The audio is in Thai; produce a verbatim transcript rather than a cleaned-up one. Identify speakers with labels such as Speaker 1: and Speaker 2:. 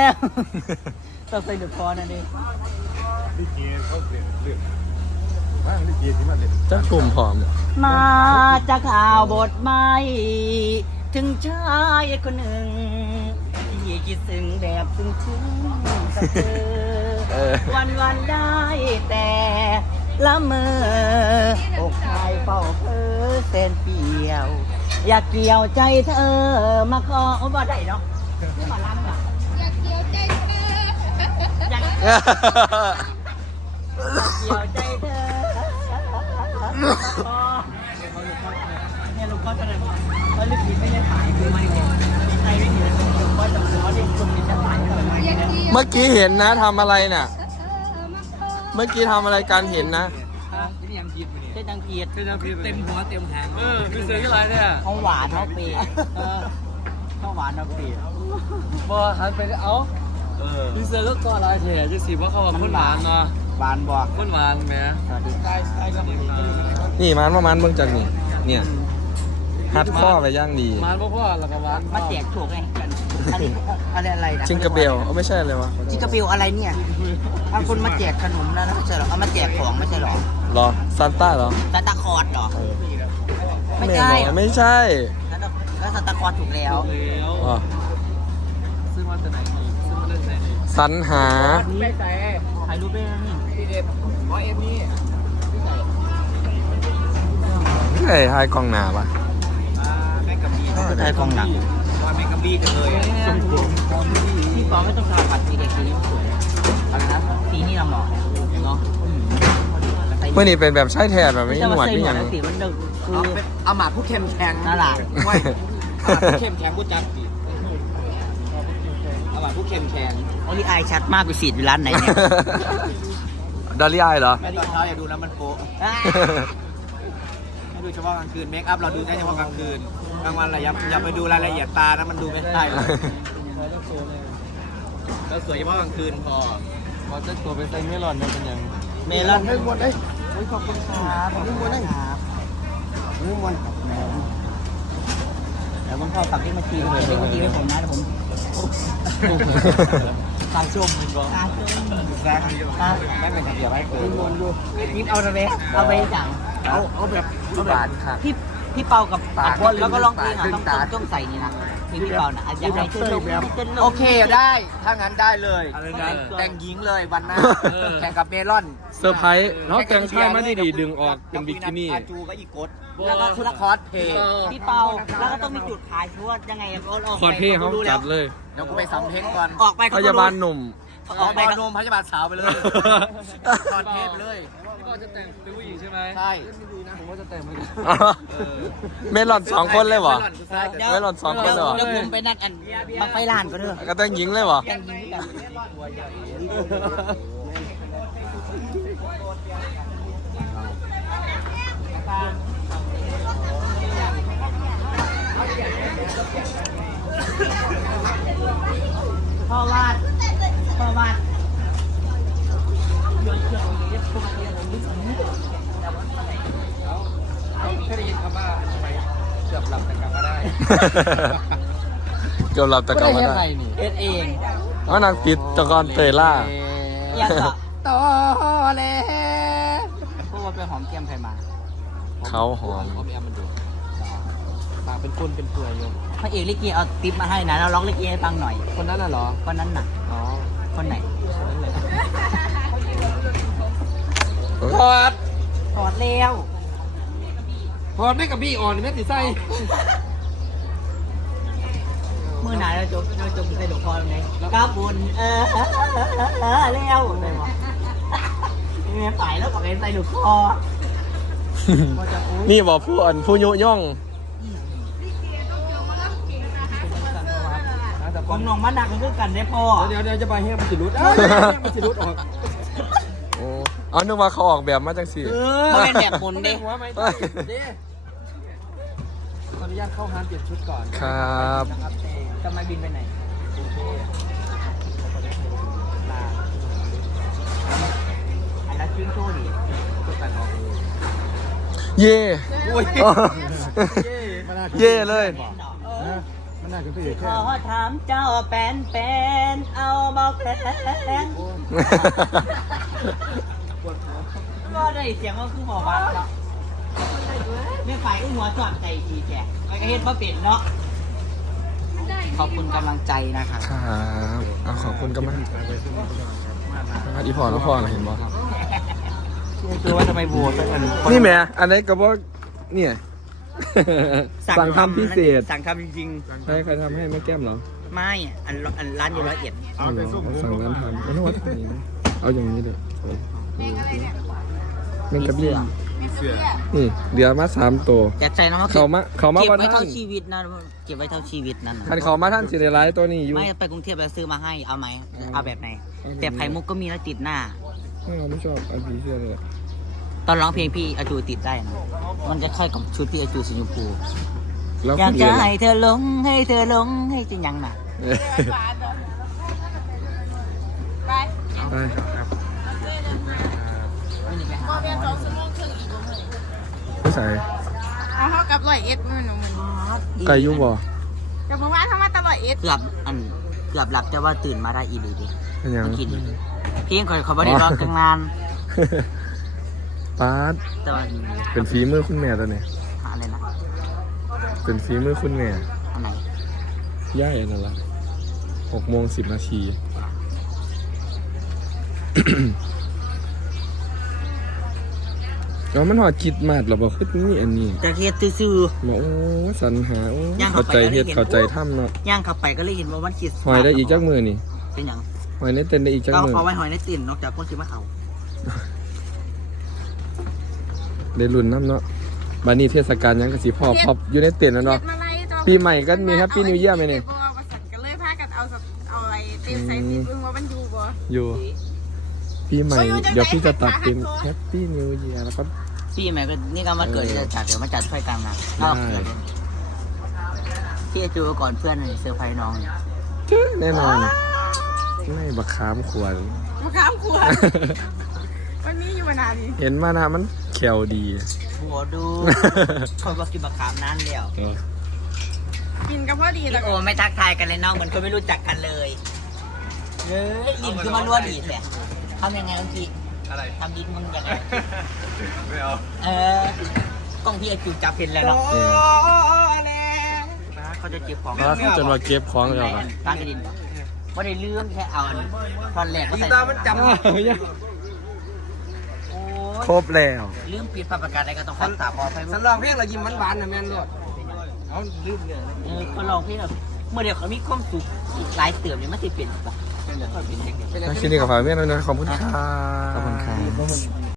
Speaker 1: แล้วต้องใส่ลูกคอนั่นเอง
Speaker 2: ลิเกเขาเปลี่ยนเรื่องว่าลิเกที่มันเล่น
Speaker 3: จะกลุ่มผอม
Speaker 1: มาจากข่าวบทไม่ถึงชายคนหนึ่งที่คิดซึ้งแบบซึ้งซึ้งกับเธอวันวันได้แต่ละเมออกชายเฝ้าเพ้อเส้นเปี่ยวอยากเกี่ยวใจเธอมาขอโอ้บ่ได้เนาะไม่มาล้ำอ่ะอยากเกี่ยวใจเธออยากเกี่ยวใจเธอเนี่ยลูกพ่อจะได้บอกว่าลูกผีไม่ได้ถ่ายคือไม่เห็นใครไม่เห็นลูกพ่อจะบอกว่าเด็กคนนี้จะถ่ายอะไรไม่ได้
Speaker 3: เมื่อกี้เห็นนะทำอะไรน่ะเมื่อกี้ทำอะไรการเห็นนะ
Speaker 1: นี่ยังผิดเต้นยังผิดเต้นยังผิด
Speaker 2: เต็มหัวเต็มแขน
Speaker 1: เออมีเสือที่ไรเนี่ยเขาหวานเขาเปรี้ยเขาหวานเขาเปรี้ย
Speaker 2: บ่หันไปเอ้ามีเสือก็ก่อลายแถจะสิว่าเขาว่าคนหวานเนาะ
Speaker 1: หวานบ่
Speaker 2: คนหวานแหม
Speaker 1: สวัสดีครับ
Speaker 3: นี่มันประมาณเบิ่งจากนี่เนี่ยฮัดข้อไปย่างดี
Speaker 2: มันพ่อพ่อแล้วก็หวาน
Speaker 1: มาแจกถูกไงอันนี้อะไรอะไรนะ
Speaker 3: จิงกระเบลไม่ใช่เลยวะ
Speaker 1: จิงกระเบลอะไรเนี่ยบางคนมาแจกขนมแล้วนะไม่ใช่หรอเอามาแจกของไม่ใช่หรอ
Speaker 3: หรอซานต้าเหรอ
Speaker 1: ซานตาคลอสเหรอไม่ใช่
Speaker 3: ไม่ใช่
Speaker 1: แล้วซานตาคลอสถูกแล้ว
Speaker 3: อ๋อ
Speaker 2: ซื้อมาจากไหนซื้อมาจากไหน
Speaker 3: สรรหา
Speaker 1: ไม่ใส่ถ่ายรูปได้นี่
Speaker 2: พี่เดฟร้อยเอ็มนี่
Speaker 3: เฮ้ยไฮกองหนาปะ
Speaker 2: แม่กับบี
Speaker 1: ก็ไทยกองหนัง
Speaker 2: ว่าแม่กับบีกันเลย
Speaker 1: พี่ปอไม่ต้องทาปัดสีแดงสีนี้สวยอะไรนะสีนี้เราเหมาะเนาะ
Speaker 3: เมื่อนี้เป็นแบบใช่แทนแบบไม่หนวดไม่อย่าง
Speaker 1: สีมันดึกคือ
Speaker 2: เอาหมาผู้เข้มแข็ง
Speaker 1: น่ารัก
Speaker 2: ไม่ผู้เข้มแข็งผู้จัดเอาหมาผู้เข้มแข็ง
Speaker 1: โอลิไอชัดมากกูสีดอยู่ร้านไหนเนี่ย
Speaker 3: ดอลลี่ไอเหรอ
Speaker 2: ไม่ตอนเช้าอย่าดูแล้วมันโป๊ะให้ดูเฉพาะกลางคืนเมคอัพเราดูได้เฉพาะกลางคืนกลางวันอะไรอย่าอย่าไปดูรายละเอียดตานะมันดูไม่ได้เลยเราสวยเฉพาะกลางคืนพอพอจะตัวไปใส่เมลอนเป็นยัง
Speaker 1: เมลอนไม่หมดเลยขอบคุณครับขอบคุณครับไม่หมดเดี๋ยวผมพอฝากเลขบัญชีเลขบัญชีให้ผมนะเดี๋ยวผมตาชุ่มมันก็ตาชุ่มตาตา
Speaker 2: ไม่เป็นระเบียบให้เกิน
Speaker 1: ยิ้มเอาระเบียเอาไปจัง
Speaker 2: เอาเอาแบบเอาแบบ
Speaker 1: พี่พี่เปากับอัดบอลแล้วก็ร้องเพลงอ่ะต้องต้องต้องใส่นี่นะพี่พี่เปานะอยากให้เต้นลงเต้นลง
Speaker 2: โอเคได้ถ้างั้นได้เลยแต่งหญิงเลยวันหน้าแข่งกับเมลอน
Speaker 3: เซอร์ไพรส์เนาะแต่งชายไม่ได้ดีดึงออกเป็นบิกินี่
Speaker 2: อาจูก็อีกดแล้วก็ชุดคอสเพย์
Speaker 1: พี่เปาแล้วก็ต้องมีจุดขายชัวร์ยังไงก็ออก
Speaker 3: คอสเพย์เขาจัดเลย
Speaker 2: เดี๋ยวกูไปสำเพ็งก่อน
Speaker 1: ออกไป
Speaker 3: พยาบาลหนุ่ม
Speaker 2: ออกไปนมพยาบาลสาวไปเลยคอสเพย์เลยก็จะแต่งเป็นผู้หญิงใช่ไหมใช่ผมว่าจะแต่งเหมือนกัน
Speaker 3: เมลอนสองคนเลยวะเมลอนสองคนเลยวะ
Speaker 1: เดี๋ยวผมไปนัดอันบังไฟลานก็เถอะ
Speaker 3: ก็แต่งหญิงเลยวะ
Speaker 1: พ่อวาดพ่อวาด
Speaker 2: เคยได้ยินคำว่าเกือบหลับแต่กลับมาได้
Speaker 3: เกือบหลับแต่กลับมาได้
Speaker 1: เอ็ดเอง
Speaker 3: ว่านางปิดตะกอนเตยล่า
Speaker 1: ยังต่อ
Speaker 2: ต่อเลย
Speaker 1: พวกว่าไปหอมแก้มใครมา
Speaker 3: เขาหอม
Speaker 2: หอมแอมมันดูปากเป็นคนเป็นเปื่อยอยู่
Speaker 1: พระเอกลิเกเอาติ๊บมาให้นะเราร้องลิเกให้ฟังหน่อย
Speaker 2: คนนั้นน่ะเหรอ
Speaker 1: คนนั้นน่ะ
Speaker 2: อ๋อ
Speaker 1: คนไหน
Speaker 2: ถอด
Speaker 1: ถอดเร็ว
Speaker 2: ถอดไม่กับบี้อ่อนไม่ติดไส้
Speaker 1: เมื่อไหร่เราจบเราจบใส่ดอกคอไงก้าวบุญเออเออเร็วเลยมั้งเมียฝ่ายแล้วกับเอ็นใส่ดอกคอ
Speaker 3: นี่บอกผู้อ่อนผู้ยุย่อง
Speaker 1: ผมน้องมันหนักคือกันได้พอ
Speaker 2: เดี๋ยวเดี๋ยวจะไปให้มันสิรุดมันสิรุดออก
Speaker 3: โอ้เอานึกว่าเขาออกแบบมาจังสิ
Speaker 1: เออเป็นแบบบนเด้
Speaker 2: หัวไหมเด้ขออนุญาตเข้าห้างเปลี่ยนชุดก่อน
Speaker 3: ครับ
Speaker 1: จะมาบินไปไหนอันนั้นชิ้นโชว์ดิ
Speaker 3: เย่เย่เลย
Speaker 2: มันน่าจะพี่
Speaker 1: สิ
Speaker 2: แค่
Speaker 1: ขอถามเจ้าแปนแปนเอาบ่แฟนก็ได้เสียงก็คือหมอบัตรเนาะไม่ฝ่ายก็หัวจอดใจทีแกไม่ก็เห็นว่าเป็นเนาะขอบคุณกำลังใจนะคะ
Speaker 3: ครับเอาขอบคุณกันมากอีพอแล้วพอเห็นบ่
Speaker 1: คือว่าทำไมโบว์อัน
Speaker 3: นี่แหม่อันนี้ก็บอกเนี่ย สั่งทำพิเศษ
Speaker 1: สั่งทำจริง
Speaker 3: ใครใครทำให้แม่แก้มเหรอ
Speaker 1: ๆไม่อันอันร้านอยู่ร้อยเอ็ด
Speaker 3: เอาเหรอเอาสั่งร้านทำไม่ต้องว่าทำอย่างนี้นะเอาอย่างนี้เลยเมนกระเบี้ยนี่เดี๋ยวมาสามตัว
Speaker 1: แต่ใจน้อง
Speaker 3: เขามาเขามา
Speaker 1: เก็บ
Speaker 3: วัน
Speaker 1: ไว้
Speaker 3: ท่า
Speaker 1: เท่าน ชีวิตนะเก็บไว้เท่าชีวิตนั่น
Speaker 3: คันเขามาท่านสิเดไลท์ตัวนี้อยู่
Speaker 1: ไม่ไปกรุงเทพแล้วซื้อมาให้เอาไหมเอาแบบไหนแต่ไข่มุกก็มีแล้วติดหน้า
Speaker 3: ไม่เอาไม่ชอบอันผีเสื้อเลย
Speaker 1: ตอนร้องเพลงพี่อาจูติดได้นะมันจะค่อยกับชุดพี่อาจูสีชมพู
Speaker 3: แล้ว
Speaker 1: อยาก
Speaker 3: คุณ
Speaker 1: จะ
Speaker 3: เรียน
Speaker 1: ให้เธอหลงให้เธอหลงให้จริงยังน่ะ
Speaker 3: เออไป ไม่ใส่
Speaker 4: เอาเขากับร้อยเอ็ดมือหนูมือ
Speaker 3: ไก่อยุ่บ่
Speaker 4: กับเมื่อวานเขามาตลอดเอ็ด
Speaker 1: เกือบอันเกือบหลับแต่ว่าตื่นมาได้อีหลีดิ
Speaker 3: เป็นหยัง
Speaker 1: เมื่อกี้นี้เพียงก่อนเขาไม่ได้ร้องกลางนาน
Speaker 3: ปาด
Speaker 1: แต่ว่า
Speaker 3: เป็นฝีมือคุณแม่ตัวนี้
Speaker 1: อะไรนะ
Speaker 3: เป็นฝีมือคุณแม่
Speaker 1: อันไหน
Speaker 3: ย่ายนั่นละหกโมงสิบนาที แล้วมันหอดคิดมาดหรอบอกคือนี่อันนี้
Speaker 1: แต่เฮ็ดซื่อ
Speaker 3: บอกโอ้สันหาโอ้
Speaker 1: ย่าง
Speaker 3: เข้า
Speaker 1: เข้าไป
Speaker 3: ใจเฮ็ด
Speaker 1: ก็ได้เห็น
Speaker 3: เข้าใจถ้ำเนาะ
Speaker 1: ๆย่างเข้าไปก็เลยเห็นว่ามันคิด
Speaker 3: หอยได้อีกจักมือนี่
Speaker 1: เป็นหยัง
Speaker 3: หอยในเต้นได้อีกจัก
Speaker 1: ก็
Speaker 3: มือ
Speaker 1: เอาไว้หอยในติ่นนอกจากพวกที่มาเอา
Speaker 3: ได้รุ่นน้ำเนาะบานี้เทศกาลหยังกะสิพ่อพอบอยู่ในเต้นแล้ว
Speaker 4: เฮ็
Speaker 3: เนาะ
Speaker 4: ดมาไล่ตัว
Speaker 3: ปีใหม่ก็มี Happy New Year ไหมเนี่ย
Speaker 4: บ่ว่าสัตว์ก็เลยพากันเอาสัตว์เอาอะไรเต็มใส่ติดมึงว่ามันอยู่บ่
Speaker 3: อยู่ปีใหม่ เดี๋ยวพี่จะตัดเป็น Happy New Year แล้วก็
Speaker 1: พี่แม่ก็นี่ก็มาเกิดที่จะจัดเดี๋ยวมาจัดช่วยกันนะถ้าเราเกิดพี่อาจูก่อนเพื่อนเซอร์ไพรส์น้อง
Speaker 3: แน่นอนไม่บักขามขวร
Speaker 4: มะขามขวดวันนี้อยู่มานานนี่
Speaker 3: เห็นมานะมันแขวดี
Speaker 1: หัวดูคนบอกกินมะขามนั้นเดียว
Speaker 3: เออ
Speaker 4: กินก็พอดีแต่
Speaker 1: พี่โอไม่ทักทายกันเลยน้องเหมือนคนไม่รู้จักกันเลยเฮ้ยยิ้มคือมาล้วนอีกแหละทำยังไงเมื่อกี้
Speaker 2: อะไร
Speaker 1: ทำยิ้มมึงยังไง
Speaker 2: ไม่เอา
Speaker 1: เออกล้องพี่อาจูจับเป็นแล้วเนาะเขาจะเก็บของ
Speaker 3: เพราะว่าเขาจะมาเก็บของแล้วครับ
Speaker 1: ร้านกระดินว่าได้ลืมแค่เอาอันตอนแรกก็
Speaker 2: อี
Speaker 1: ใส่
Speaker 2: ตามันจำ
Speaker 1: โอ้
Speaker 3: ครบแล้ว
Speaker 1: ลืมปิดประกันอะไรก็ต้องขอสาบขอไป
Speaker 2: สันลองเพลงเรายิ้มหวานๆนะแม่นรอดเอาลืมเลย
Speaker 1: เออก็ลองพี่แบบเมื่อเดี๋ยวเขามีความสุขอีกหลายเติมยังไม่ติดเปลี่ยนปะเป็นแบบเป็นเด็ก
Speaker 3: ถ้าคลิปนี้กับฝากเพื่อนด้วยนะขอบคุณค่ะ
Speaker 1: ขอบคุณครับ